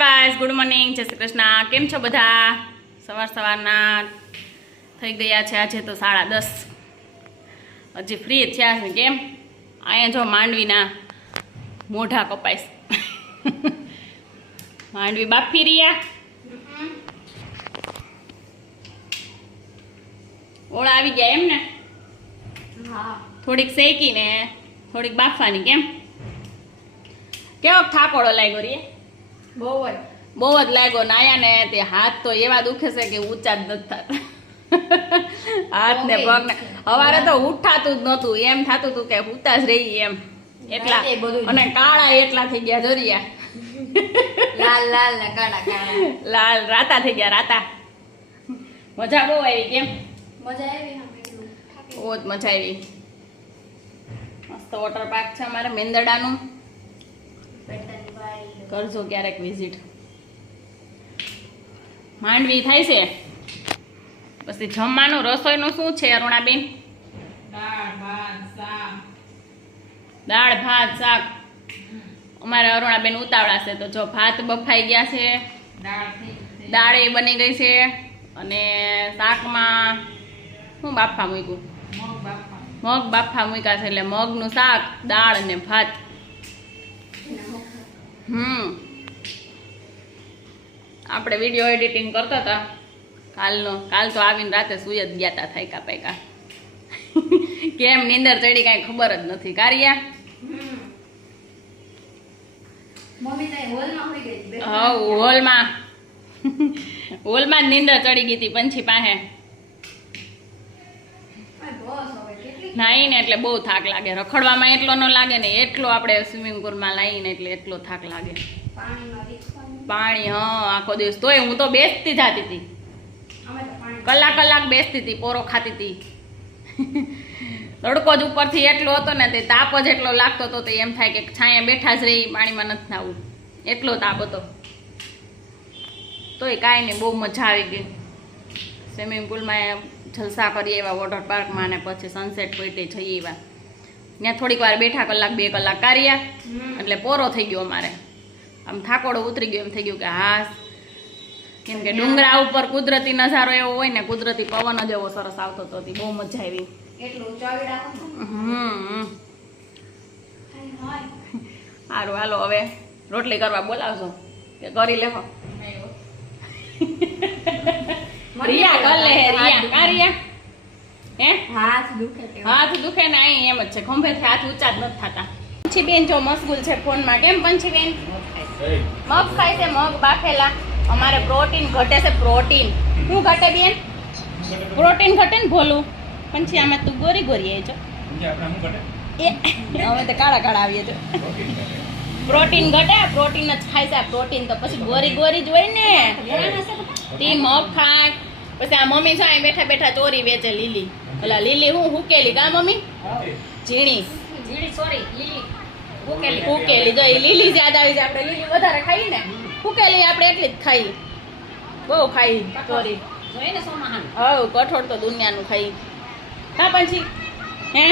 Guys, good morning, જય શ્રી કૃષ્ણ. કેમ છો બધા? સવારના થઈ ગયા છે આજે તો 10:30. હજી ફ્રી થયા છે. કેમ? અહીંયા જો માંડવીના મોઢા કપાઈશ. માંડવી બાફી રહ્યા. ઓળા આવી ગયા એમ ને? હા. થોડીક શેકીને થોડીક બાફવાની. કેમ? કેવો થાકોડો લાગ્યો રે? બહુ જ લાગ્યો. નાયા ને તે હાથ તો એવા દુખે છે કે ઊંચા જ નથી થતા. હાથ ને પગ ને સવારે તો ઉઠાતું જ નહોતું. એમ થતું હતું કે ઉતા જ રહી એમ. એટલા અને કાળા એટલા થઈ ગયા જોરિયા. લાલ ને કાળા લાલ રાતા થઈ ગયા રાતા. મજા બહુ આવી. કેમ? મજા આવી. બહુ જ મજા આવી. મસ્ત વોટર પાર્ક છે અમારે મેંદરડાનું. કરજો ક્યારેક વિઝિટ. માંડવી થાય છે. પછી જમવાનું રસોઈનું શું છે અરુણાબેન? દાળ ભાત શાક. અમારે અરુણાબેન ઉતાવળા છે તો જો ભાત બફાઈ ગયા છે, દાળ એ બની ગઈ છે અને શાકમાં શું બાફા મૂક્યું? મગ બાફા મૂક્યા છે એટલે મગનું શાક, દાળ અને ભાત. આપણે વિડીયો એડિટિંગ કરતા હતા કાલ તો આવીને રાતે સુઈ જ ગયા હતા થાયકા પાયકા. કેમ નીંદર ચડી કાંઈ ખબર જ નથી. કારિયા હોલમાં જ નીંદર ચડી ગઈ હતી પંછી પાસે. નાહીને એટલે બહુ થાક લાગે. રખડવામાં એટલો ન લાગે ને એટલો આપણે સ્વિમિંગ પુલમાં નાહીને એટલે એટલો થાક લાગે. પાણી આખો દિવસ. તોય હું તો બેસતી જતી હતી. કલાક બેસતી હતી, પોરો ખાતી હતી. તડકો જ ઉપરથી એટલો હતો ને તે તાપ જ એટલો લાગતો હતો તે એમ થાય કે છાંયા બેઠા જ રહી, પાણીમાં નથી નાવું. એટલો તાપ હતો. તોય કાંઈ નહીં, બહુ મજા આવી ગઈ. સ્વિમિંગ પુલમાં જલસા કરીએ એવા વોટર પાર્કમાં ને પછી સનસેટ પોઈન્ટે જઈએ એવા. ત્યાં થોડીક વાર બેઠા, 2 કલાક કાઢ્યા એટલે પોરો થઈ ગયો અમારે. આમ થાકોડો ઉતરી ગયો. એમ થઈ ગયું કે હા, કેમ કે ડુંગરા ઉપર કુદરતી નજારો એવો હોય ને, કુદરતી પવન જ એવો સરસ આવતો હતો. બહુ મજા આવી. સારું, હાલો હવે રોટલી કરવા બોલાવશો કે કરી લેવો? રિયા કર લે. રિયા કા રિયા? હે હાથ દુખે ને? અહીં એમ જ છે, ખંભેથી હાથ ઊંચા જ નથી થતા. પંછી બેન જો મશગુલ છે ફોનમાં. કેમ પંછી બેન? મગ ખાય છે, મગ બાફેલા. અમારે પ્રોટીન ઘટે છે. પ્રોટીન શું ઘટે બેન? પ્રોટીન ઘટે ને ભોલું. પંછી આમાં તું ગોરી આવી છો. હવે તો કાળા આવીએ છો. પ્રોટીન ઘટે. પ્રોટીન જ ખાય છે. પ્રોટીન તો પછી ગોરી જ હોય ને. તી મગ ખાય. પછી આ મમ્મી છે બેઠા ચોરી વેચે. લીલી ઓલા લીલી હું હુકેલી કા મમ્મી? ઝીણી હુકેલી જો લીલી જ યાદ આવી છે. આપણે લીલી વધારે ખાઈ ને, હુકેલી આપણે એટલી જ ખાઈ. બહુ ખાઈ ચોરી. કઠોળ તો દુનિયાનું ખાઈ. કા પછી હે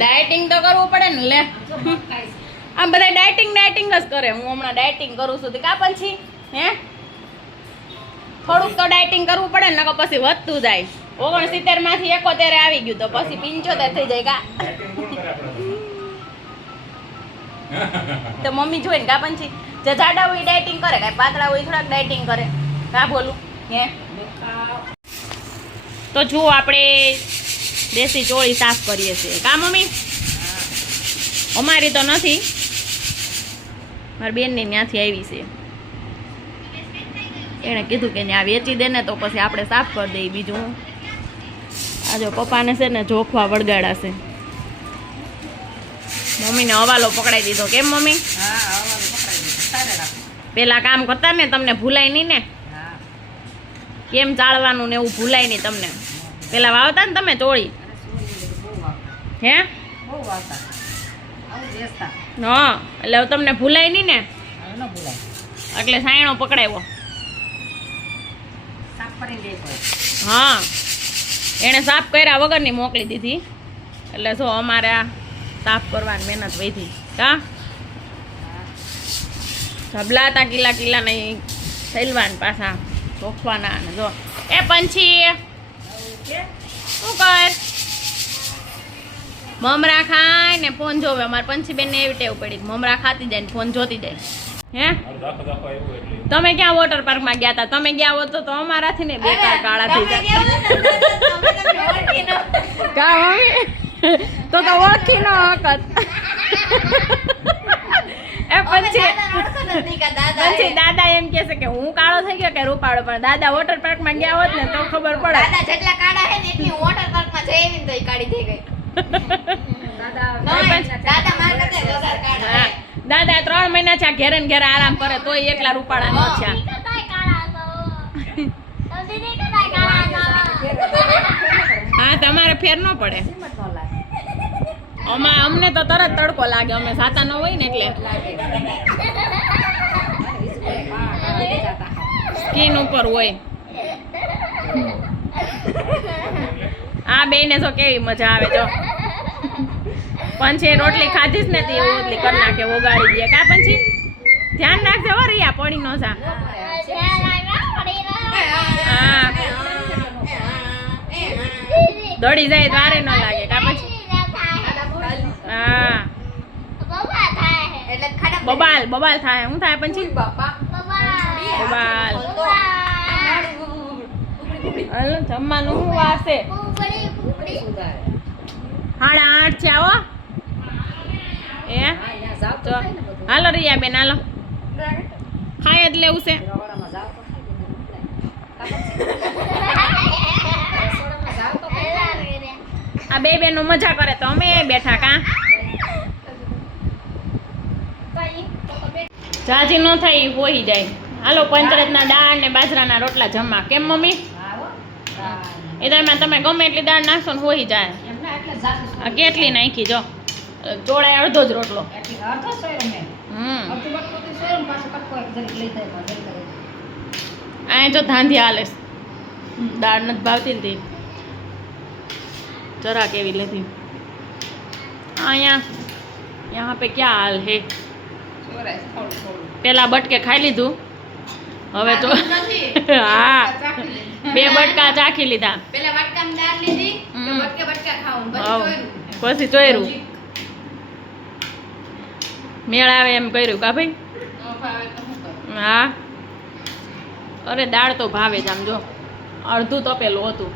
ડાયટિંગ તો કરવું પડે ને. લે આમ બધા ડાયટિંગ જ કરે. હું હમણાં ડાયટિંગ કરું છું. કા પછી હે થોડુંક તો ડાયટિંગ કરવું પડે ને, પછી વધતું જાય. 69 માંથી 71 આવી ગયું તો પછી 75 થઈ જાય. કા તો મમ્મી જોઈને કા પછી જે જાડા હોય ડાયટિંગ કરે, કાંઈ પાતળા હોય થોડાક ડાયટિંગ કરે. કા બોલું હે? તો જુઓ આપણે દેશી ચોળી સાફ કરીએ છીએ. કા મમ્મી? અમારી તો નથી, મારી બેનની ત્યાંથી આવી છે. એણે કીધું કે ત્યાં વેચી દે ને તો પછી આપણે સાફ કરી દઈએ. બીજું આ જો પપ્પાને છે ને જોખવા વળગાડાશે. મમ્મીને હવાલો પકડાઈ દીધો. કેમ મમ્મી? પેલા કામ કરતા ને તમને ભૂલાય નહીં ને? કેમ ચાળવાનું ને એવું ભૂલાય નહીં તમને? પેલા વાવતા ને તમે ચોળી? હે હા, એટલે હવે તમને ભૂલાય નહીં ને? એટલે સાયણો પકડાવ્યો. હા, એને સાફ કર્યા વગરની મોકલી દીધી. એટલે જો અમારે આ સાફ કરવાની મહેનત વધી. કા ઢબલા તા કિલા નહીં સૈલવાન પાછા ચોખવાના ને જો એ પંછી શું કર મમરા ખાય ને ફોન જોવે. અમારે પંછી બેન ને એવી ટેવ પડી મમરા ખાતી જાય ને ફોન જોતી જાય. હે તમે ક્યાં વોટર પાર્ક માં ગયા હતા? તમે ગયા હોત તો અમારાથી ને બેકાર કાળા થઈ જાય. કા મમ્મી તો ઓળખી ન હકત. એ પછી દાદા એમ કે છે કે હું કાળો થઈ ગયો કે રૂપાળો, પણ દાદા વોટર પાર્ક માં ગયા હોત ને તો ખબર પડે. દાદા જેટલા કાળા હે ને એટલી વોટર પાર્ક માં જઈને તો કાળી થઈ ગઈ. દાદા મારા કરતા વધારે કાળા હે. દાદા 3 મહિના છે ઘેરે ને ઘેરે આરામ કરે તોય એકલા રૂપાળા ન છે. હા તમારે ફેર ન પડે. અમને તો તરત તડકો લાગે, અમે સાતા ન હોય ને એટલે સ્કિન ઉપર હોય. આ બેને જો કેવી મજા આવે. જો પંછી રોટલી ખાધીશ ને તે રોટલી કરી નાખે, ઓગાળી દે. કા પંછી ધ્યાન રાખજે હો રિયા, પડી ન જા. હા દોડી જાય વારે ન લાગે. કા પછી હા બબાલ થાય. શું થાય પંછી? બબાલ. હાલો જમવાનું શું વાસે? 8:30 છે. આવો એ તો હાલો રિયા બેન હાલો, ખાય જ લેવું છે. આ બે બેનો મજા કરે તો અમે બેઠા. કા જાજી ન થાય હોઈ જાય. હાલો પંચરત્ના દાળ ને બાજરાના રોટલા જમવા. કેમ મમ્મી? એમાં તમે ગમે એટલી દાળ નાખશો ને હોઈ જાય. આ કેટલી નાખી જો ચોળાય અડધો જ રોટલો. આ જો ધાંધિયા હાલે. દાળ નથી ભાવતી ને જરા કેવી લીધી. यहाँ पे क्या हाल है? પેલા બટકે ખાઈ લીધું, હવે તો હા 2 બટકા ચાખી લીધા. પેલા બટકામાં દાળ લીધી તો બટકા ખાવું, પછી ચોયરું મેળ આવે એમ કર્યું. કા ભાઈ? હા અરે દાળ તો ભાવે જ. આમ જો અડધું તપેલું હતું.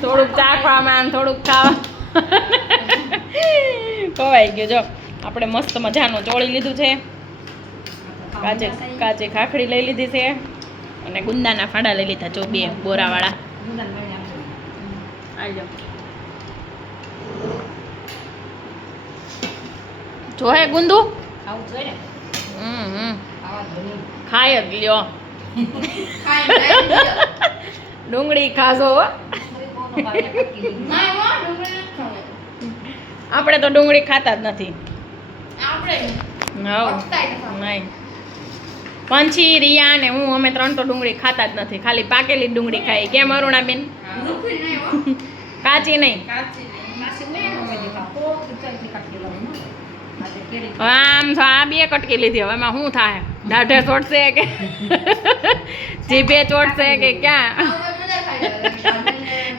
થોડુંક ચાખવામાં થોડુંક ખાવા ખવાઈ ગયું. જો આપણે મસ્ત મજાનું ચોળી લીધું છે, કાચે ખાખડી લઈ લીધી છે અને ગુંદાના ફાડા લઈ લીધા. જો 2 બોરાવાળા. જો હે ગુંદુ ખાય જ લ્યો. ડુંગળી ખાજો. આપણે તો ડુંગળી ખાતા જ નથી. નહીં પંછી રિયા ને હું અમે 3 તો ડુંગળી ખાતા જ નથી. ખાલી પાકેલી ડુંગળી ખાઈ. કેમ અરુણાબેન? કાચી નહીં. આમ આ 2 કટકી લીધી. હવે એમાં શું થાય? દાઢે ચોટશે કે જીભે ચોટશે કે ક્યાં?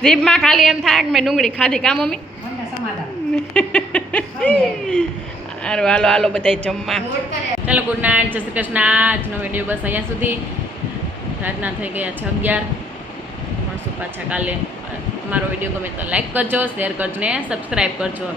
જીભમાં ખાલી એમ થાય કે મેં ડુંગળી ખાધી. કા મમ્મી? હાલો હાલો હાલો બધા જમવા. ચાલો ગુડ નાઇટ, જય શ્રી કૃષ્ણ. આજનો વિડીયો બસ અહીંયા સુધી. રાતના થઈ ગયા છે 11. મળશું પાછા કાલે. અમારો વિડીયો ગમે તો લાઈક કરજો, શેર કરજો ને સબસ્ક્રાઈબ કરજો.